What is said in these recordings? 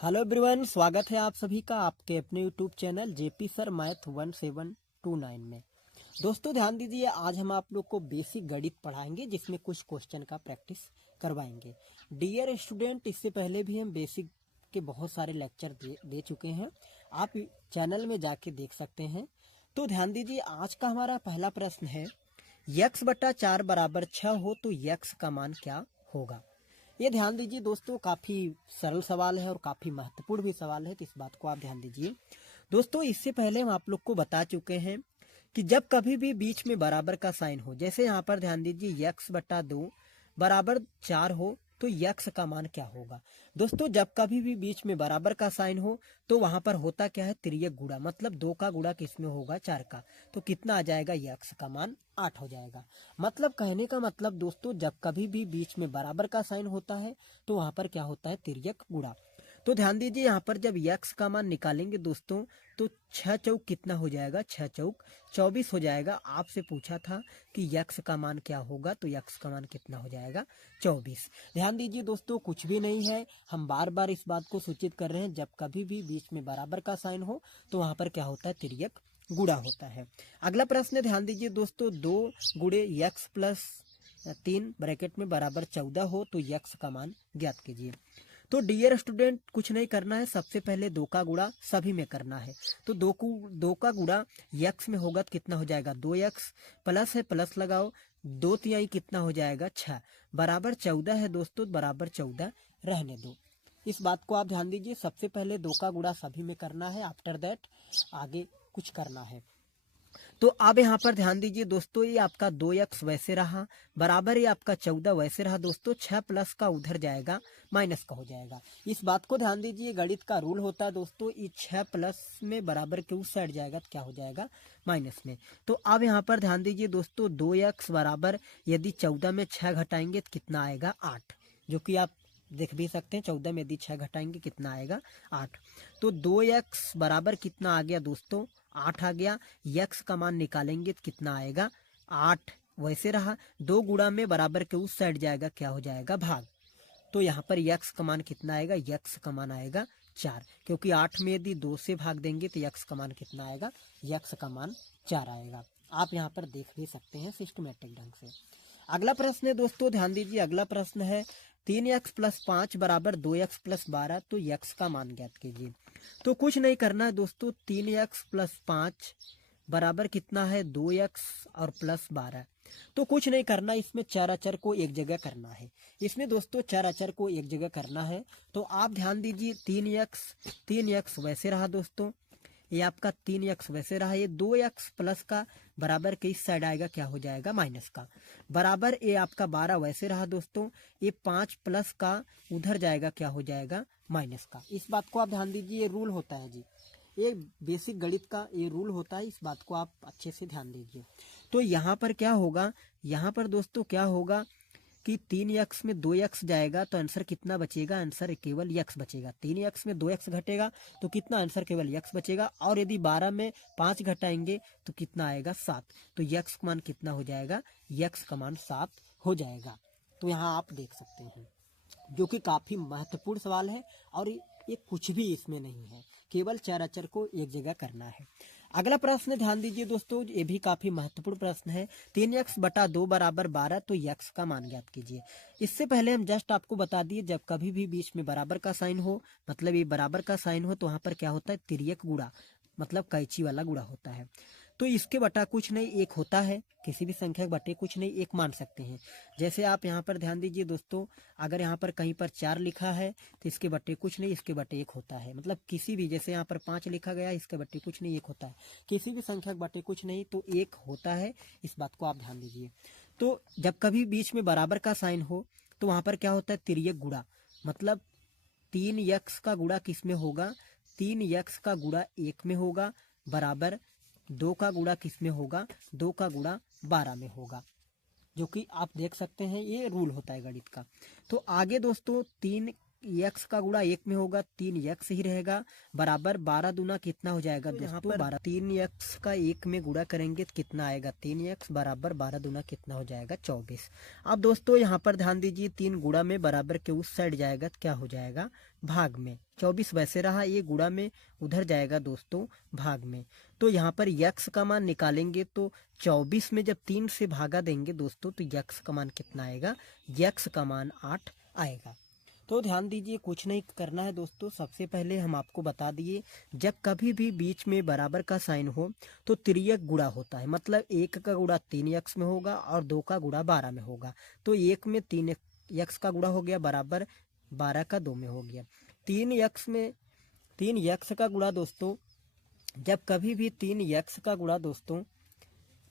Hello everyone, स्वागत है आप सभी का आपके अपने YouTube channel JP sir math 1729 में। दोस्तों ध्यान दीजिए, आज हम आप लोग को बेसिक गणित पढ़ाएंगे जिसमें कुछ क्वेश्चन का प्रैक्टिस करवाएंगे। डियर स्टूडेंट, इससे पहले भी हम बेसिक के बहुत सारे लेक्चर दे चुके हैं, आप चैनल में जाके देख सकते हैं। तो ध्यान दीजिए, आज का हमारा पहला प्रश्न है, x/4 बराबर 6 हो तो x का मान क्या होगा। ये ध्यान दीजिए दोस्तों, काफ़ी सरल सवाल है और काफ़ी महत्वपूर्ण भी सवाल है, तो इस बात को आप ध्यान दीजिए। दोस्तों इससे पहले हम आप लोग को बता चुके हैं कि जब कभी भी बीच में बराबर का साइन हो, जैसे यहाँ पर ध्यान दीजिए x/2 बराबर 4 हो तो x का मान क्या होगा। दोस्तों जब कभी भी बीच में बराबर का साइन हो तो वहां पर होता क्या है, तिर्यक गुणा, मतलब 2 का गुणा किसमें होगा, 4 का। तो कितना आ जाएगा, x का मान 8 हो जाएगा। मतलब कहने का मतलब दोस्तों, जब कभी भी बीच में बराबर का साइन होता है तो वहां पर क्या होता है, तिर्यक गुणा। तो ध्यान दीजिए, यहाँ पर जब x का मान निकालेंगे दोस्तों तो 6 चौक कितना हो जाएगा, 6 चौक 24 हो जाएगा। आपसे पूछा था कि x का मान क्या होगा, तो x का मान कितना हो जाएगा, 24। ध्यान दीजिए दोस्तों, कुछ भी नहीं है, हम बार बार इस बात को सूचित कर रहे हैं, जब कभी भी बीच में बराबर का साइन हो तो वहां पर क्या होता है, तिर्यक गुणा होता है। अगला प्रश्न ध्यान दीजिए दोस्तों, 2 गुणे x प्लस 3 ब्रैकेट में बराबर 14 हो तो x का मान ज्ञात कीजिए। तो डियर स्टूडेंट, कुछ नहीं करना है, सबसे पहले 2 का गुणा सभी में करना है। तो 2 का गुणा x में होगा तो कितना हो जाएगा, 2x प्लस है, प्लस लगाओ, 2 कितना हो जाएगा, 6 बराबर 14 है दोस्तों, बराबर 14 रहने दो। इस बात को आप ध्यान दीजिए, सबसे पहले 2 का गुणा सभी में करना है, आफ्टर दैट आगे कुछ करना है। तो अब यहाँ पर ध्यान दीजिए दोस्तों, ये आपका 2x वैसे रहा, बराबर ये आपका 14 वैसे रहा दोस्तों, 6 प्लस का उधर जाएगा, माइनस का हो जाएगा। इस बात को ध्यान दीजिए, गणित का रूल होता है दोस्तों, ये 6 प्लस में बराबर के उस साइड जाएगा तो क्या हो जाएगा, माइनस में। तो अब यहाँ पर ध्यान दीजिए दोस्तों, 2x बराबर यदि 14 में 6 घटाएंगे तो कितना आएगा, 8, जो कि आप देख भी सकते हैं। 14 में यदि 6 घटाएंगे कितना आएगा, 8। तो 2x बराबर कितना आ गया दोस्तों, 8 आ गया। x का मान निकालेंगे तो कितना आएगा, 8 वैसे रहा, 2 गुणा में बराबर के उस साइड जाएगा, क्या हो जाएगा, भाग। तो यहाँ पर x का मान कितना आएगा, x का मान आएगा 4, क्योंकि 8 में यदि 2 से भाग देंगे तो x का मान कितना आएगा, x का मान 4 आएगा। आप यहाँ पर देख भी सकते हैं सिस्टमेटिक ढंग से। अगला प्रश्न है दोस्तों, ध्यान दीजिए, अगला प्रश्न है 3x प्लस 5 बराबर 2x प्लस 12, तो x का मान ज्ञात कीजिए। तो कुछ नहीं करना है दोस्तों, 3x प्लस 5 बराबर कितना है, 2x और प्लस 12। तो कुछ नहीं करना, इसमें चार अचर को एक जगह करना है। इसमें दोस्तों चार अचर को एक जगह करना है। तो आप ध्यान दीजिए, 3x वैसे रहा दोस्तों, ये आपका 3x वैसे रहा, ये 2x प्लस का बराबर के इस साइड आएगा, क्या हो जाएगा, माइनस का। बराबर ये आपका 12 वैसे रहा दोस्तों, ये 5 प्लस का उधर जाएगा, क्या हो जाएगा, माइनस का। इस बात को आप ध्यान दीजिए, ये रूल होता है जी, ये बेसिक गणित का ये रूल होता है, इस बात को आप अच्छे से ध्यान दीजिए। तो यहाँ पर क्या होगा, यहाँ पर दोस्तों क्या होगा कि 3x में 2x जाएगा तो आंसर कितना बचेगा, आंसर केवल x बचेगा। 3x में 2x घटेगा तो कितना, आंसर केवल x बचेगा। और यदि 12 में 5 घटाएंगे तो कितना आएगा, 7। तो x का मान कितना हो जाएगा, x का मान 7 हो जाएगा। तो यहाँ आप देख सकते हैं, जो कि काफी महत्वपूर्ण सवाल है और ये कुछ भी इसमें नहीं है, केवल चार अचर को एक जगह करना है। अगला प्रश्न ध्यान दीजिए दोस्तों, ये भी काफी महत्वपूर्ण प्रश्न है, 3x/2 बराबर 12, तो x का मान ज्ञात कीजिए। इससे पहले हम जस्ट आपको बता दिए, जब कभी भी बीच में बराबर का साइन हो, मतलब ये बराबर का साइन हो, तो वहां पर क्या होता है, तिर्यक गुणा, मतलब कैंची वाला गुणा होता है। तो इसके बटा कुछ नहीं, एक होता है, किसी भी संख्या के बटे कुछ नहीं, एक मान सकते हैं। जैसे आप यहाँ पर ध्यान दीजिए दोस्तों, अगर यहाँ पर कहीं पर 4 लिखा है तो इसके बटे कुछ नहीं, इसके बटे 1 होता है। मतलब किसी भी, जैसे यहाँ पर 5 लिखा गया, इसके बटे कुछ नहीं, 1 होता है। किसी भी संख्या के बटे कुछ नहीं तो 1 होता है, इस बात को आप ध्यान दीजिए। तो जब कभी बीच में बराबर का साइन हो तो वहां पर क्या होता है, तिर्यक गुणा, मतलब 3x का गुणा किस में होगा, 3x का गुणा 1 में होगा, बराबर 2 का गुणा किस में होगा, 2 का गुणा 12 में होगा, जो कि आप देख सकते हैं, ये रूल होता है गणित का। तो आगे दोस्तों 3 यक्स का गुणा 1 में होगा, 3 यक्स ही रहेगा, बराबर 12 दूना कितना हो जाएगा दोस्तों, यहाँ पर 3 यक्स का 1 में गुणा करेंगे तो कितना आएगा, 3 यक्स, बराबर 12 दूना कितना हो जाएगा, 24। अब दोस्तों यहाँ पर ध्यान दीजिए, 3 गुणा में बराबर के उस साइड जाएगा तो क्या हो जाएगा, भाग में। 24 वैसे रहा, ये गुणा में उधर जाएगा दोस्तों भाग में। तो यहाँ पर यक्स का मान निकालेंगे तो 24 में जब 3 से भागा देंगे दोस्तों तो यक्स का मान कितना आएगा, यक्स का मान 8 आएगा। तो ध्यान दीजिए, कुछ नहीं करना है दोस्तों। सबसे पहले हम आपको बता दिए, जब कभी भी बीच में बराबर का साइन हो तो तिर्यक गुणा होता है, मतलब 1 का गुणा 3 यक्स में होगा और 2 का गुणा 12 में होगा। तो 1 में 3 यक्स का गुणा हो गया, बराबर 12 का 2 में हो गया। 3 यक्स में 3 यक्स का गुणा दोस्तों, जब कभी भी 3 यक्स का गुणा दोस्तों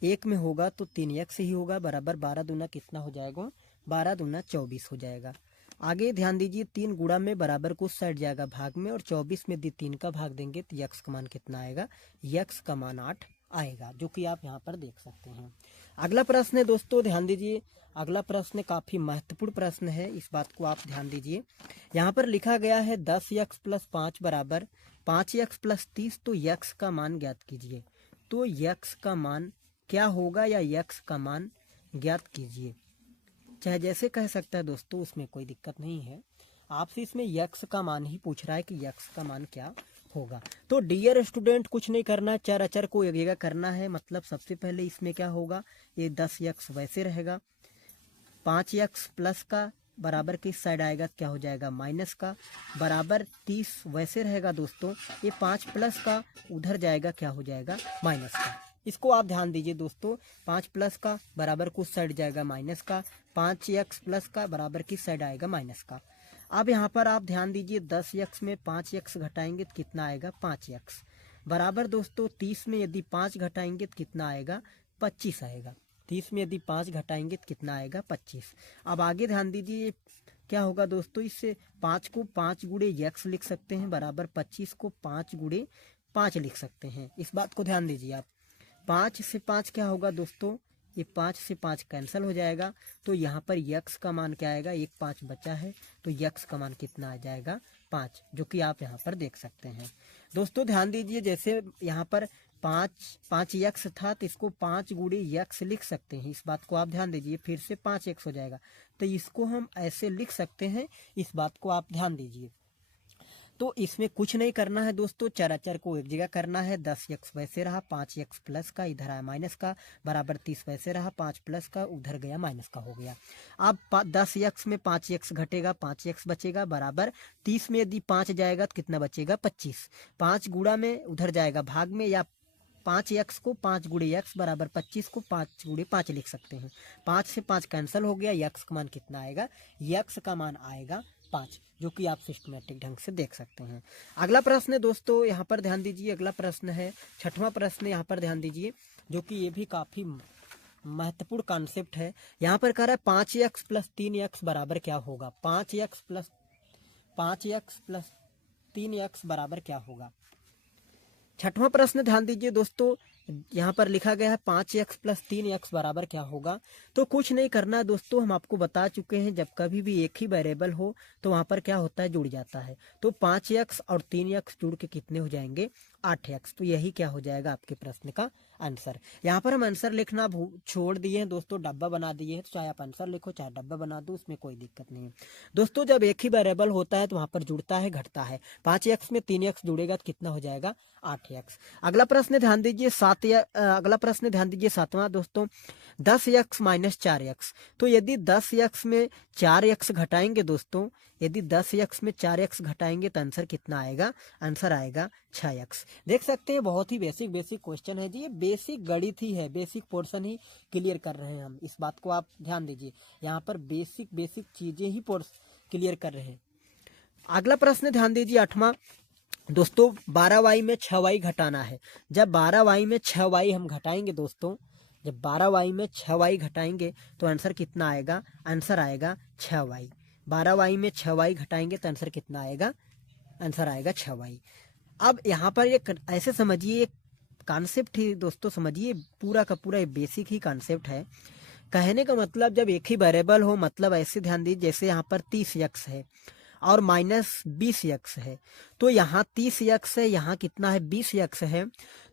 1 में होगा तो 3 यक्स ही होगा, बराबर 12 दूना कितना हो जाएगा, 12 दूना 24 हो जाएगा। आगे ध्यान दीजिए, 3 गुणा में बराबर को साइड जाएगा भाग में, और 24 में यदि 3 का भाग देंगे तो यक्स का मान कितना आएगा, यक्स का मान 8 आएगा, जो कि आप यहाँ पर देख सकते हैं। अगला प्रश्न है दोस्तों, ध्यान दीजिए, अगला प्रश्न काफी महत्वपूर्ण प्रश्न है, इस बात को आप ध्यान दीजिए। यहाँ पर लिखा गया है 10 यक्स प्लस 5 बराबर 5 यक्स प्लस 30, तो यक्स का मान ज्ञात कीजिए। तो यक्स का मान क्या होगा, या यक्स का मान ज्ञात कीजिए, चाहे जैसे कह सकता है दोस्तों, उसमें कोई दिक्कत नहीं है। आपसे इसमें यक्स का मान ही पूछ रहा है कि यक्स का मान क्या होगा। तो डियर स्टूडेंट, कुछ नहीं करना, चर अचर को एक जगह करना है। मतलब सबसे पहले इसमें क्या होगा, ये 10 यक्स वैसे रहेगा, 5 यक्स प्लस का बराबर किस साइड आएगा, क्या हो जाएगा, माइनस का, बराबर 30 वैसे रहेगा दोस्तों, ये 5 प्लस का उधर जाएगा, क्या हो जाएगा, माइनस का। इसको आप ध्यान दीजिए दोस्तों, 5 प्लस का बराबर कुछ साइड जाएगा माइनस का, 5 यक्स प्लस का बराबर किस साइड आएगा, माइनस का। अब यहाँ पर आप ध्यान दीजिए, 10 यक्स में 5 यक्स घटाएंगे तो कितना आएगा, 5 यक्स, बराबर दोस्तों 30 में यदि 5 घटाएंगे तो कितना आएगा, 25 आएगा। 30 में यदि 5 घटाएंगे तो कितना आएगा, 25। अब आगे ध्यान दीजिए, क्या होगा दोस्तों, इससे 5 को 5 गुणे यक्स लिख सकते हैं, बराबर 25 को 5 गुणे 5 लिख सकते हैं। इस बात को ध्यान दीजिए आप। 5 से 5 क्या होगा दोस्तों, ये 5 से 5 कैंसिल हो जाएगा, तो यहाँ पर यक्स का मान क्या आएगा, 1 5 बचा है, तो यक्स का मान कितना आ जाएगा, 5, जो कि आप यहाँ पर देख सकते हैं। दोस्तों ध्यान दीजिए, जैसे यहाँ पर 5 यक्स था तो इसको 5 गुणे यक्स लिख सकते हैं, इस बात को आप ध्यान दीजिए। फिर से 5 यक्स हो जाएगा, तो इसको हम ऐसे लिख सकते हैं, इस बात को आप ध्यान दीजिए। तो इसमें कुछ नहीं करना है दोस्तों, चर अचर को एक जगह करना है। 10 यक्स वैसे रहा, 5 यक्स प्लस का इधर आया माइनस का, बराबर 30 वैसे रहा, 5 प्लस का उधर गया माइनस का हो गया। अब 10 यक्स में 5 यक्स घटेगा, 5 यक्स बचेगा, बराबर 30 में यदि 5 जाएगा तो कितना बचेगा, 25। 5 गुणा में उधर जाएगा भाग में, या 5 यक्स को 5 गुणे यक्स बराबर 25 को 5 गुणे 5 लिख सकते हैं। 5 से 5 कैंसिल हो गया, यक्स का मान कितना आएगा, यक्स का मान आएगा 5, जो कि आप सिस्टमेटिक ढंग से देख सकते हैं। अगला प्रश्न है दोस्तों, यहाँ पर ध्यान दीजिए, अगला प्रश्न है 6वां प्रश्न, यहाँ पर ध्यान दीजिए, जो कि ये भी काफी महत्वपूर्ण कॉन्सेप्ट है। यहाँ पर कह रहा है 5 यक्स प्लस 3 यक्स बराबर क्या होगा, 5 यक्स प्लस 3 यक्स बराबर क्या होगा। 6वां प्रश्न ध्यान दीजिए दोस्तों, यहाँ पर लिखा गया है 5 यक्स प्लस 3 यक्स बराबर क्या होगा। तो कुछ नहीं करना दोस्तों, हम आपको बता चुके हैं, जब कभी भी एक ही वेरिएबल हो तो वहाँ पर क्या होता है, जुड़ जाता है। तो 5 यक्स और 3 यक्स जुड़ के कितने हो जाएंगे, 8 यक्स। तो यही क्या हो जाएगा आपके प्रश्न का आंसर। यहाँ पर हम आंसर लिखना छोड़ दिए हैं दोस्तों, डब्बा बना दिए हैं, तो चाहे आप आंसर लिखो चाहे डब्बा बना दो, उसमें कोई दिक्कत नहीं है दोस्तों। जब एक ही वेरिएबल होता है तो वहाँ पर जुड़ता है घटता है। 5 यक्स में 3 यक्स जुड़ेगा तो कितना हो जाएगा, 8 यक्स। अगला प्रश्न ध्यान दीजिए, अगला प्रश्न ध्यान दीजिए 7वां दोस्तों, 10 यक्स माइनस 4 यक्स। तो यदि 10 यक्स में 4 यक्स घटाएंगे दोस्तों, यदि 10 यक्स में 4 यक्स घटाएंगे तो आंसर कितना आएगा, आंसर आएगा 6 यक्स। देख सकते हैं, बहुत ही बेसिक क्वेश्चन है जी, ये बेसिक गणित ही है, बेसिक पोर्शन ही क्लियर कर रहे हैं हम, इस बात को आप ध्यान दीजिए। यहाँ पर बेसिक चीजें ही क्लियर कर रहे हैं। अगला प्रश्न ध्यान दीजिए 8वां दोस्तों, 12y में 6y घटाना है। जब 12y में 6y हम घटाएंगे दोस्तों, जब 12y में 6y घटाएंगे तो आंसर कितना आएगा, आंसर आएगा 6y। 12y में 6y घटाएंगे तो आंसर कितना आएगा, आंसर आएगा 6y। अब यहाँ पर ये ऐसे समझिए, कॉन्सेप्ट ही दोस्तों समझिए, पूरा का पूरा बेसिक ही कॉन्सेप्ट है। कहने का मतलब, जब एक ही वेरिएबल हो, मतलब ऐसे ध्यान दीजिए, जैसे यहाँ पर 30 यक्स है और माइनस 20x है, तो यहाँ 30x है, यहाँ कितना है 20x है,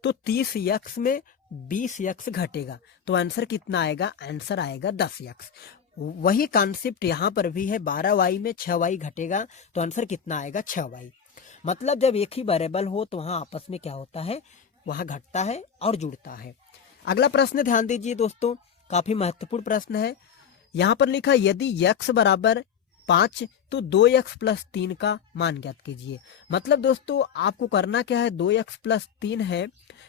तो 30x में 20x घटेगा, तो आंसर कितना आएगा, आंसर आएगा 10x। वही कॉन्सेप्ट यहाँ पर भी है, 12y में 6y घटेगा, तो आंसर कितना आएगा 6y। मतलब जब एक ही वेरिएबल हो तो वहाँ आपस में क्या होता है, वहाँ घटता है और जुड़ता है। अगला प्रश्न ध्यान दीजिए दोस्तों, काफी महत्वपूर्ण प्रश्न है। यहाँ पर लिखा यदि x बराबर 5 तो 2x प्लस 3 का मान ज्ञात कीजिए। मतलब दोस्तों आपको करना क्या है, 2x प्लस 3 है,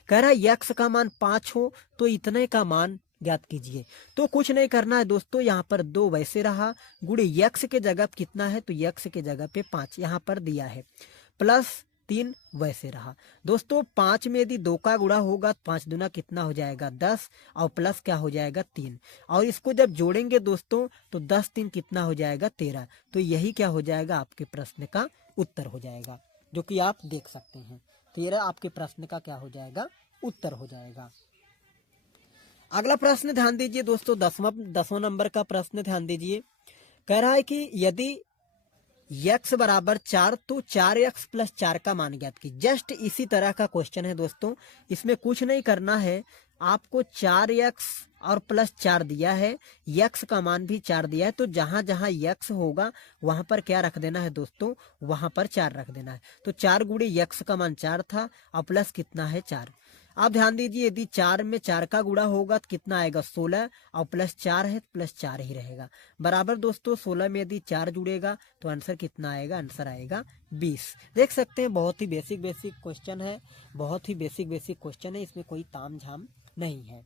कह रहा है x का मान 5 हो तो इतने का मान ज्ञात कीजिए। तो कुछ नहीं करना है दोस्तों, यहाँ पर 2 वैसे रहा, गुणे x के जगह कितना है, तो x के जगह पे 5 यहाँ पर दिया है, प्लस 3 वैसे रहा। दोस्तों 5 में यदि 2 का गुणा होगा तो 5 दूना कितना हो जाएगा 10, और प्लस क्या हो जाएगा 3, और इसको जब जोड़ेंगे दोस्तों तो 10 3 कितना हो जाएगा 13। तो यही क्या हो जाएगा, आपके प्रश्न का उत्तर हो जाएगा, जो कि आप देख सकते हैं 13 आपके प्रश्न का क्या हो जाएगा, उत्तर हो जाएगा। अगला प्रश्न ध्यान दीजिए दोस्तों, 10वां नंबर का प्रश्न ध्यान दीजिए। कह रहा है कि यदि x बराबर 4 तो 4x प्लस 4 का मान ज्ञात की। जस्ट इसी तरह का क्वेश्चन है दोस्तों, इसमें कुछ नहीं करना है, आपको 4x और प्लस 4 दिया है, x का मान भी 4 दिया है, तो जहां जहां x होगा वहां पर क्या रख देना है दोस्तों, वहां पर 4 रख देना है। तो 4 गुणे x का मान 4 था, और प्लस कितना है 4। आप ध्यान दीजिए, यदि 4 में 4 का गुणा होगा तो कितना आएगा 16, और प्लस 4 है तो प्लस 4 ही रहेगा, बराबर दोस्तों 16 में यदि 4 जुड़ेगा तो आंसर कितना आएगा, आंसर आएगा 20। देख सकते हैं बहुत ही बेसिक क्वेश्चन है, बहुत ही बेसिक क्वेश्चन है, इसमें कोई ताम झाम नहीं है।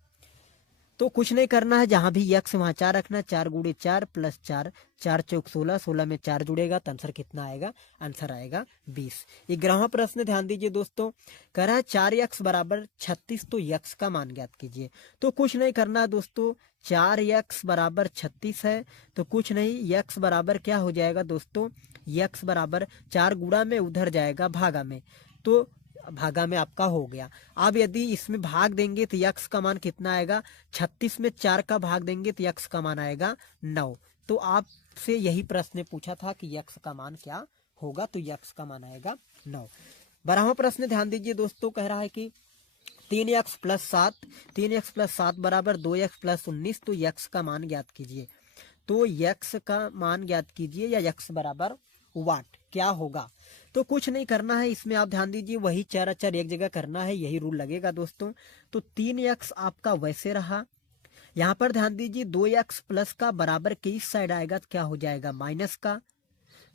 तो कुछ नहीं करना है, जहां भी x वहां 4 रखना है, 4 गुणे 4 प्लस 4, 4 चौक 16, 16 में 4 जुड़ेगा तो आंसर कितना आएगा, आंसर आएगा 20। 11वां प्रश्न ध्यान दीजिए दोस्तों, कह रहा है 4x बराबर 36 तो x का मान ज्ञात कीजिए। तो कुछ नहीं करना है दोस्तों, 4x बराबर 36 है, तो कुछ नहीं, x बराबर क्या हो जाएगा दोस्तों, x बराबर 4 गुणा में उधर जाएगा भागा में, तो भागा में आपका हो गया। अब यदि इसमें भाग देंगे तो x का मान कितना आएगा, 36 में 4 का भाग देंगे तो x का मान आएगा 9। तो आपसे यही प्रश्न पूछा था कि x का मान क्या होगा, तो x का मान आएगा 9। 12वां प्रश्न ध्यान दीजिए दोस्तों, कह रहा है कि 3x प्लस 7, 3x प्लस 7 बराबर 2x प्लस 19, तो x का मान ज्ञात कीजिए। तो x का मान ज्ञात कीजिए, या x बराबर वाट क्या होगा। तो कुछ नहीं करना है, इसमें आप ध्यान दीजिए वही 4 अक्षर एक जगह करना है, यही रूल लगेगा दोस्तों। तो 3x आपका वैसे रहा, यहाँ पर ध्यान दीजिए 2x प्लस का बराबर के इस साइड आएगा तो क्या हो जाएगा, माइनस का,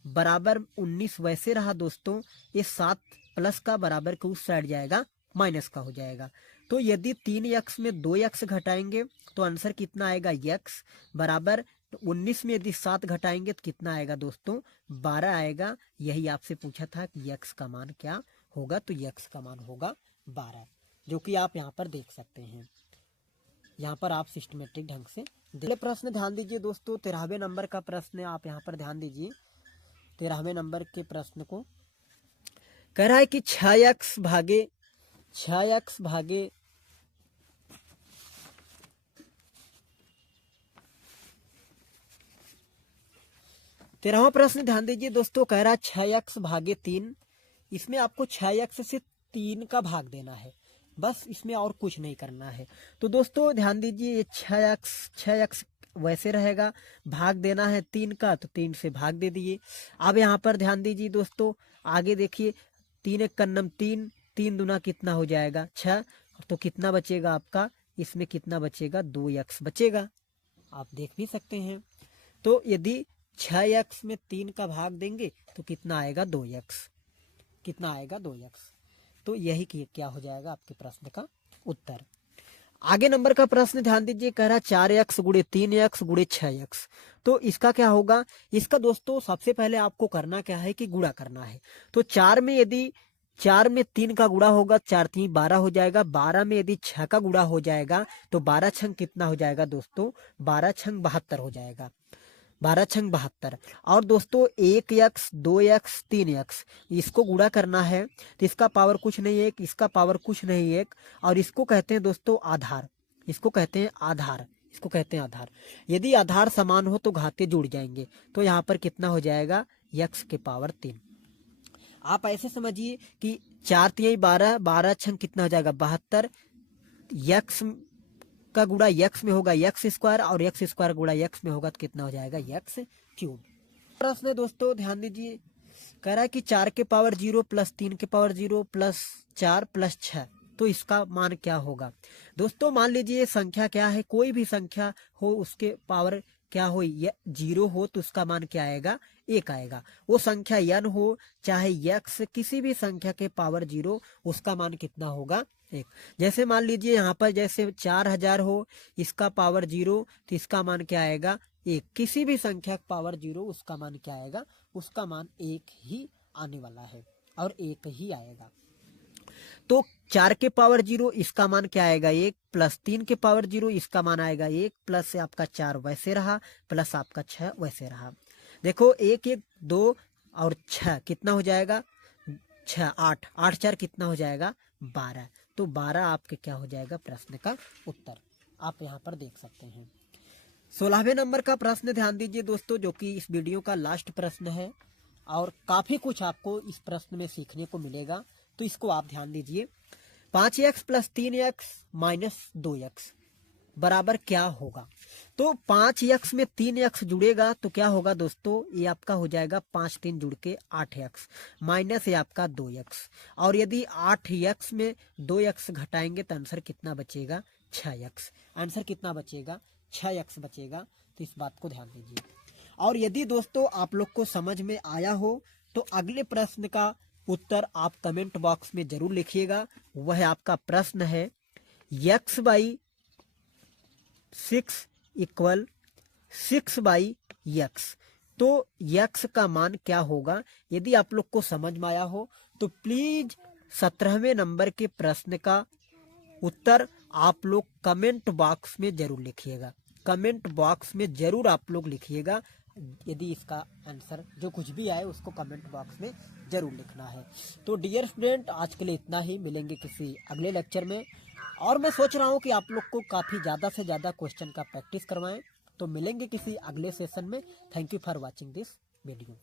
बराबर 19 वैसे रहा दोस्तों, ये 7 प्लस का बराबर के उस साइड जाएगा, माइनस का हो जाएगा। तो यदि 3x में 2x घटाएंगे तो आंसर कितना आएगा, x बराबर 19 में यदि 7 घटाएंगे तो कितना आएगा दोस्तों, 12 आएगा। यही आपसे पूछा था कि x का मान क्या होगा, तो x का मान होगा 12, जो कि आप यहाँ पर देख सकते हैं। यहाँ पर आप सिस्टमेटिक ढंग से प्रश्न ध्यान दीजिए दोस्तों, 13वें नंबर का प्रश्न आप यहाँ पर ध्यान दीजिए। 13वें नंबर के प्रश्न को कह रहा है कि 6x भागे 13वां प्रश्न ध्यान दीजिए दोस्तों, कह रहा है 6x भागे 3। इसमें आपको 6x से 3 का भाग देना है, बस इसमें और कुछ नहीं करना है। तो दोस्तों ध्यान दीजिए, ये 6x वैसे रहेगा, भाग देना है 3 का, तो 3 से भाग दे दिए। अब यहाँ पर ध्यान दीजिए दोस्तों, आगे देखिए 3 एक कन्नम 3, 3 दूना कितना हो जाएगा 6, तो कितना बचेगा आपका, इसमें कितना बचेगा 2x बचेगा, आप देख भी सकते हैं। तो यदि 6x में 3 का भाग देंगे तो कितना आएगा 2x, कितना आएगा 2x। तो यही क्या हो जाएगा आपके प्रश्न का उत्तर। आगे नंबर का प्रश्न ध्यान दीजिए, कह रहा 4x गुणे 3x गुणे 6x। तो इसका क्या होगा, इसका दोस्तों सबसे पहले आपको करना क्या है कि गुणा करना है। तो 4 में यदि 4 में 3 का गुणा होगा, 4 3 12 हो जाएगा, 12 में यदि 6 का गुणा हो जाएगा तो 12 छंग कितना हो जाएगा दोस्तों, 12 छंग 72 हो जाएगा, 12 छंग 72। और दोस्तों 1x 2x 3x इसको गुणा करना है, तो इसका पावर कुछ नहीं है, इसका पावर कुछ नहीं है, और इसको कहते हैं दोस्तों आधार, इसको कहते हैं आधार, इसको कहते हैं आधार। यदि आधार समान हो तो घाते जुड़ जाएंगे, तो यहाँ पर कितना हो जाएगा x के पावर 3। आप ऐसे समझिए कि 4 3 12, 12 छंग कितना हो जाएगा 72, x का गुणा x में होगा x स्क्वायर और x स्क्वायर गुणा x में होगा तो कितना हो जाएगा x क्यूब। प्रश्न दोस्तों ध्यान दीजिए, कह रहा है कि 4 के पावर 0 प्लस 3 के पावर 0 प्लस 4 प्लस 6, तो इसका मान क्या होगा। दोस्तों मान लीजिए संख्या क्या है, कोई भी संख्या हो उसके पावर क्या हो, 0 हो तो उसका मान क्या आएगा 1 आएगा। वो संख्या n हो चाहे x, किसी भी संख्या के पावर 0 उसका मान कितना होगा 1। जैसे मान लीजिए यहाँ पर जैसे 4000 हो, इसका पावर 0 तो इसका मान क्या आएगा 1। किसी भी संख्या का पावर 0 उसका मान क्या आएगा, उसका मान 1 ही आने वाला है और 1 ही आएगा। तो 4 के पावर 0 इसका मान क्या आएगा 1, प्लस 3 के पावर 0 इसका मान आएगा 1, प्लस से आपका 4 वैसे रहा, प्लस आपका 6 वैसे रहा। देखो 1 1 2 और 6 कितना हो जाएगा 6 8 8 4 कितना हो जाएगा 12। तो 12 आपके क्या हो जाएगा प्रश्न का उत्तर, आप यहाँ पर देख सकते हैं। 16वें नंबर का प्रश्न ध्यान दीजिए दोस्तों, जो कि इस वीडियो का लास्ट प्रश्न है और काफी कुछ आपको इस प्रश्न में सीखने को मिलेगा, तो इसको आप ध्यान दीजिए। 5x plus 3x minus 2x बराबर क्या होगा। तो 5x में 3x जुड़ेगा तो क्या होगा दोस्तों, ये आपका हो जाएगा 5 3 जुड़ के 8x माइनस ये आपका 2x, और यदि 8x में 2x घटाएंगे तो आंसर कितना बचेगा 6x। आंसर कितना बचेगा 6x बचेगा। तो इस बात को ध्यान दीजिए। और यदि दोस्तों आप लोग को समझ में आया हो तो अगले प्रश्न का उत्तर आप कमेंट बॉक्स में जरूर लिखिएगा। वह आपका प्रश्न है x by 6 equal 6 by x। तो x का मान क्या होगा। यदि आप लोग को समझ में आया हो तो प्लीज 17वें नंबर के प्रश्न का उत्तर आप लोग कमेंट बॉक्स में जरूर लिखिएगा। कमेंट बॉक्स में जरूर आप लोग लिखिएगा। यदि इसका आंसर जो कुछ भी आए उसको कमेंट बॉक्स में जरूर लिखना है। तो डियर स्टूडेंट आज के लिए इतना ही, मिलेंगे किसी अगले लेक्चर में। और मैं सोच रहा हूँ कि आप लोग को काफ़ी ज़्यादा से ज़्यादा क्वेश्चन का प्रैक्टिस करवाएं। तो मिलेंगे किसी अगले सेशन में। Thank you for watching this video.